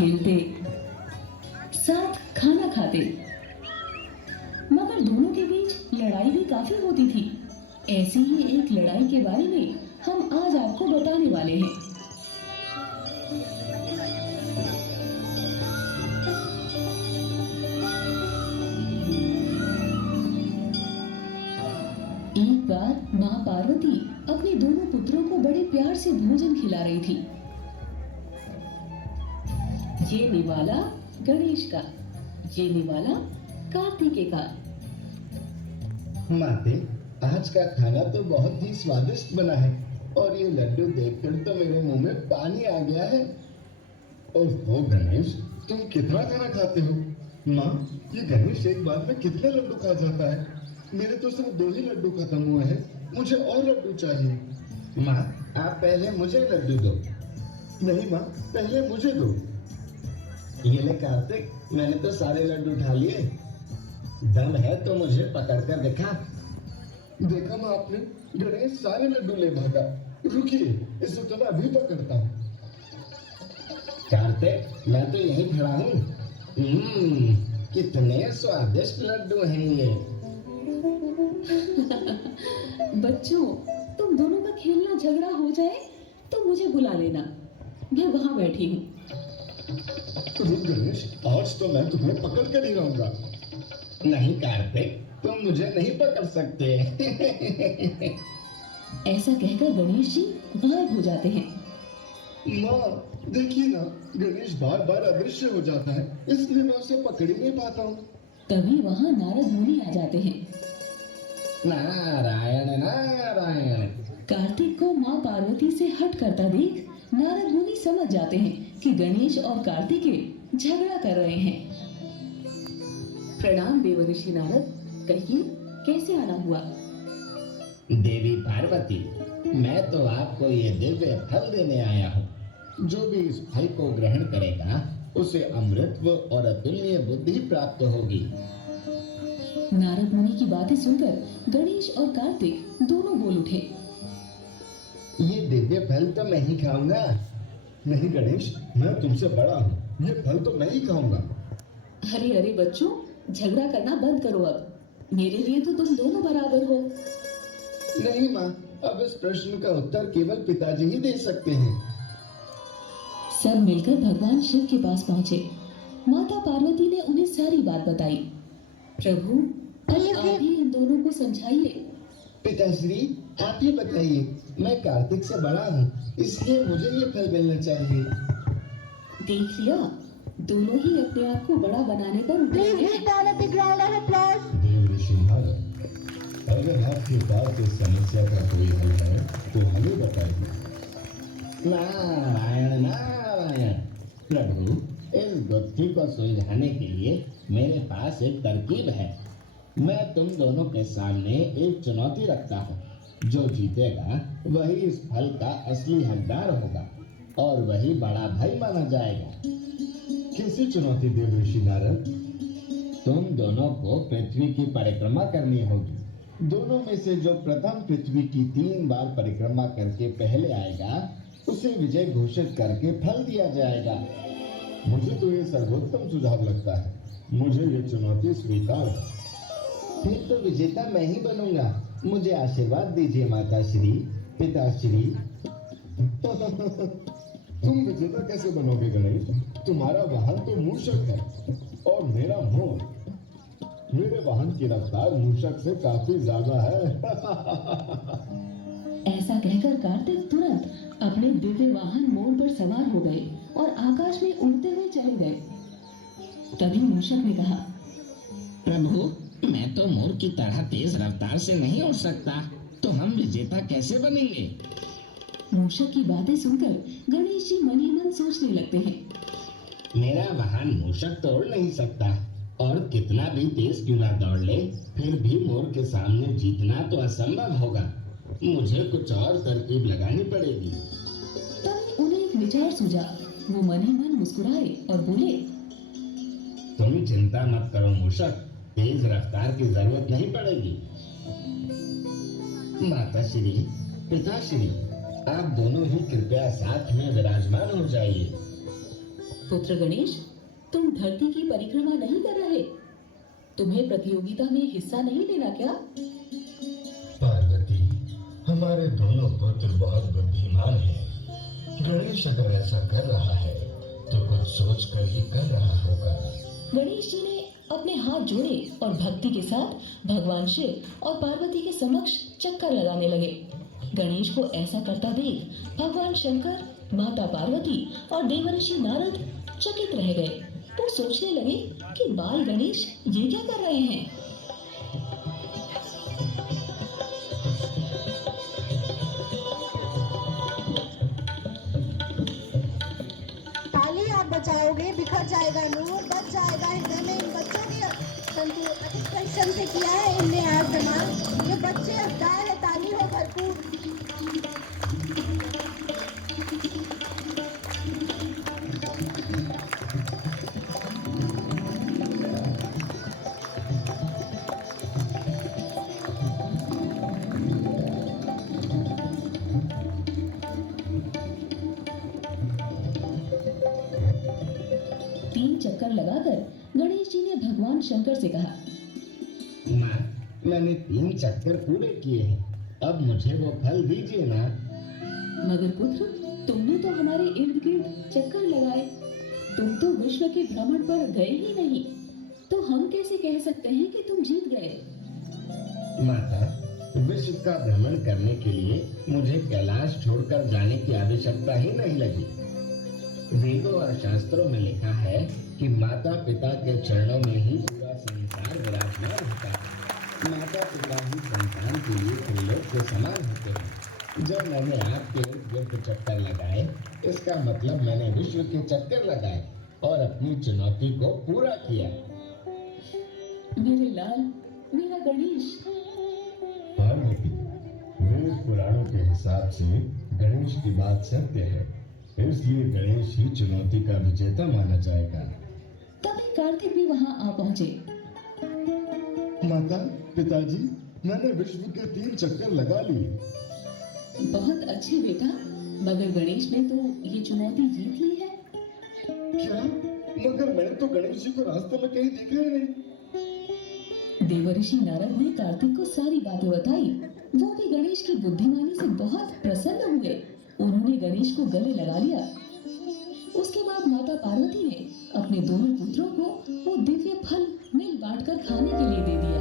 खेलते, साथ खाना खाते, मगर दोनों के बीच लड़ाई भी काफी होती थी। ऐसी ही एक लड़ाई के बारे में हम आज आपको बताने वाले हैं। एक बार माँ पार्वती अपने दोनों पुत्रों को बड़े प्यार से भोजन खिला रही थी। ये निवाला गणेश का, ये निवाला कार्तिकेय का। माते, आज का खाना तो बहुत ही स्वादिष्ट बना है और ये लड्डू देखकर तो मेरे मुंह में पानी आ गया है। ओह गणेश, तुम कितना खाना खाते हो? माँ, ये गणेश एक बार में कितने लड्डू खा जाता है? मेरे तो सिर्फ 2 ही लड्डू खत्म हुए हैं, मुझे और लड्डू चाहिए। माँ, आप पहले मुझे लड्डू दो। नहीं माँ, पहले मुझे दो। ये ले कार्तिक, मैंने तो सारे लड्डू उठा लिए। दम है तो मुझे पकड़ कर दिखा। देखा माँ आपने, गणेश सारे लड्डू ले भागा। रुकिए, इसे तो मैं अभी पकड़ता हूँ। कार्तिक, मैं तो यहीं खड़ा हूँ। कितने स्वादिष्ट लड्डू हैं ये। बच्चों, तुम दोनों का खेलना झगड़ा हो जाए तो मुझे बुला लेना, मैं वहां बैठी हूँ। रुक गणेश, आज तो मैं तुम्हें पकड़ कर ही रहूंगा। नहीं कार्तिक, तुम मुझे नहीं पकड़ सकते। ऐसा कहकर गणेश जी गायब हो जाते हैं। माँ, देखिए ना, गणेश बार बार अदृश्य हो जाता है, इसलिए मैं उसे पकड़ ही नहीं पाता हूँ। तभी वहां नारद मुनि आ जाते हैं। नारायण नारायण। कार्तिक को माँ पार्वती से हट करता देख नारद मुनि समझ जाते हैं कि गणेश और कार्तिकेय झगड़ा कर रहे हैं। प्रणाम देवर्षि नारद, कहिए कैसे आना हुआ? देवी पार्वती, मैं तो आपको ये दिव्य फल देने आया हूँ। जो भी इस फल को ग्रहण करेगा उसे अमृतत्व और अतुल्य बुद्धि प्राप्त होगी। नारद मुनि की बातें सुनकर गणेश और कार्तिक दोनों बोल उठे। ये दिव्य फल तो मैं ही खाऊंगा। नहीं गणेश, मैं तुमसे बड़ा हूँ, ये फल तो मैं ही खाऊंगा। अरे अरे बच्चों, झगड़ा करना बंद करो अब, मेरे लिए तो तुम दोनों बराबर हो। नहीं माँ, अब इस प्रश्न का उत्तर केवल पिताजी ही दे सकते हैं। सब मिलकर भगवान शिव के पास पहुंचे। माता पार्वती ने उन्हें सारी बात बताई। प्रभु, अब आप ही इन दोनों को समझाइए। पिताश्री, आप ही बताइए, मैं कार्तिक से बड़ा हूँ, इसलिए मुझे ये फल मिलना चाहिए। देख लिया, दोनों ही अपने आप को बड़ा बनाने पर उतरे हैं। देव ऋषि नारद, अगर आपके पास इस समस्या का कोई हल है तो हमें बताइए। नारायण नारायण। प्रभु, इस गुत्थी को सुलझाने के लिए मेरे पास एक तरकीब है। मैं तुम दोनों के सामने एक चुनौती रखता हूँ। जो जीतेगा वही इस फल का असली हकदार होगा और वही बड़ा भाई माना जाएगा। कैसी चुनौती देव ऋषि नारद? तुम दोनों को पृथ्वी की परिक्रमा करनी होगी। दोनों में से जो प्रथम पृथ्वी की 3 बार परिक्रमा करके पहले आएगा उसे विजय घोषित करके फल दिया जाएगा। मुझे तो ये सर्वोत्तम सुझाव लगता है, मुझे ये चुनौती स्वीकार है। फिर तो विजेता मैं ही बनूंगा। मुझे आशीर्वाद दीजिए माता श्री, पिताश्री। तुम विजेता कैसे बनोगे गणेश? तुम्हारा वाहन तो मूषक है और मेरा मोर। मेरे वाहन की रफ्तार मूषक से काफी ज्यादा है। ऐसा कहकर कार्तिक तुरंत अपने दिव्य वाहन मोर पर सवार हो गए और आकाश में उड़ते हुए चले गए। तभी मूषक ने कहा, प्रभु, मैं तो मोर की तरह तेज रफ्तार से नहीं उड़ सकता, तो हम विजेता कैसे बनेंगे? मूषक की बातें सुनकर गणेश जी मन ही मन सोचने लगते हैं। मेरा वाहन मूषक तो उड़ नहीं सकता और कितना भी तेज क्यों ना दौड़ ले, फिर भी मोर के सामने जीतना तो असंभव होगा। मुझे कुछ और तरकीब लगानी पड़ेगी। तभी उन्हें एक विचार सूझा। वो मन ही मन मुस्कुराए और बोले, तुम चिंता मत करो मूषक, तेज रफ्तार की जरूरत नहीं पड़ेगी। माताश्री, पिताश्री, आप दोनों ही कृपया साथ में विराजमान हो जाइए। पुत्र गणेश, तुम धरती की परिक्रमा नहीं कर रहे? तुम्हें प्रतियोगिता में हिस्सा नहीं लेना क्या? पार्वती, हमारे दोनों पुत्र बहुत बुद्धिमान हैं। गणेश अगर ऐसा कर रहा है तो कुछ सोच कर ही कर रहा होगा। गणेश जी ने अपने हाथ जोड़े और भक्ति के साथ भगवान शिव और पार्वती के समक्ष चक्कर लगाने लगे। गणेश को ऐसा करता देख भगवान शंकर, माता पार्वती और देवर्षि नारद चकित रह गए। वो सोचने लगे कि बाल गणेश ये क्या कर रहे हैं। ताली आप बचाओगे, बिखर जाएगा नूर, बच जाएगा हृदय में। इन बच्चों ने अति परिश्रम से किया है, इनने आज जमा। ये बच्चे अवतार है, ताली हो भरपूर। तीन चक्कर लगाकर गणेश जी ने भगवान शंकर से कहा, माँ, मैंने 3 चक्कर पूरे किए हैं, अब मुझे वो फल दीजिए ना। मगर पुत्र, तुमने तो हमारे इर्द गिर्द चक्कर लगाए, तुम तो विश्व के भ्रमण पर गए ही नहीं, तो हम कैसे कह सकते हैं कि तुम जीत गए? माता, विश्व का भ्रमण करने के लिए मुझे कैलाश छोड़कर जाने की आवश्यकता ही नहीं लगी। वेदों और शास्त्रों में लिखा है कि माता पिता के चरणों में ही पूरा संसार विराजमान होता है। माता पिता ही संतान के लिए त्रिलोक के समान होते हैं। जब मैंने आपके इर्द गिर्द चक्कर लगाए, इसका मतलब मैंने विश्व के चक्कर लगाए और अपनी चुनौती को पूरा किया। मेरे लाल, मेरा गणेश। पार्वती, वेद पुराणों के हिसाब से गणेश की बात सत्य है, इसलिए गणेश ही चुनौती का विजेता माना जाएगा। तभी कार्तिक भी वहां आ पहुंचे। माता, पिताजी, मैंने विश्व के 3 चक्कर लगा लिए। बहुत अच्छे बेटा, मगर गणेश ने तो ये चुनौती जीत ली है। क्या? मगर मैं तो गणेश जी को रास्ते में कहीं देखा ही नहीं। देवर्षि नारद ने कार्तिक को सारी बातें बताई। वो भी गणेश की बुद्धिमानी से बहुत प्रसन्न हुए। उन्होंने गणेश को गले लगा लिया। उसके बाद माता पार्वती ने अपने दोनों पुत्रों को वो दिव्य फल मिल बांटकर खाने के लिए दे दिया।